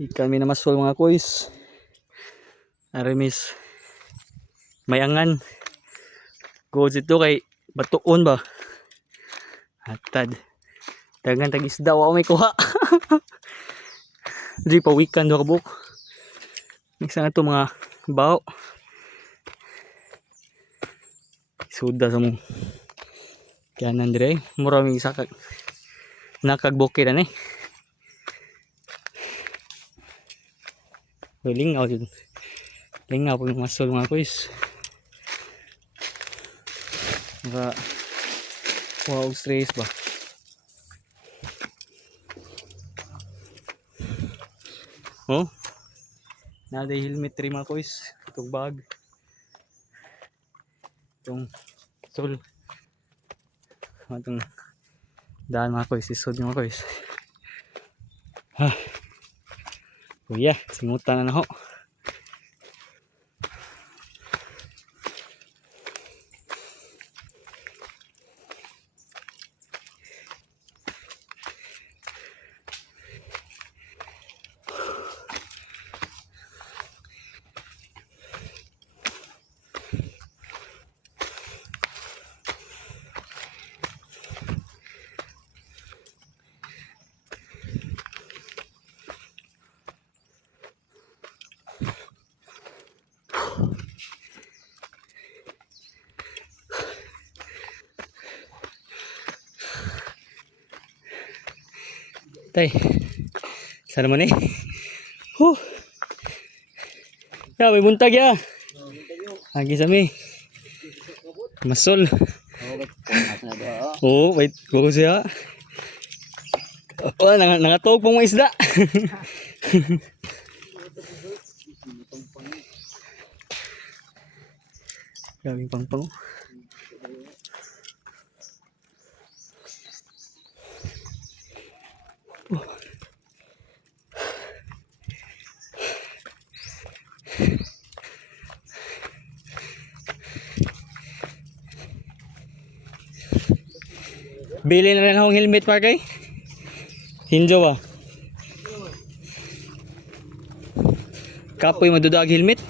Kami na masol mga kuys. Arimis. Mayangan. Gods ito kay batuon ba? Hatad. Dagan tag isda wa may kuha. Di pa weekend do kabuk. Mix na ito mga bao. Suda sa mo. Kaya nandire. Mura may isa kag nakagbukid na eh. Lingaw dito. Lingaw po yung masol mga kuys. Maka wow stress ba. Oh. Nada helmet rin mga kuys. Itong bag. Itong sol. Itong daan mga kuys. Isod mga kuys. Ha. Kuya, singutan na ho. Tay, sana mo ni. Ya, may buntag ya. Lagi sa mi. Masol. Oh, wait, bagus ya. Oh, nangatog pong mga isda. Gawing pangpang. Bili na rin akong helmet pa kay Hinjo ba? Kapoy madudag helmet.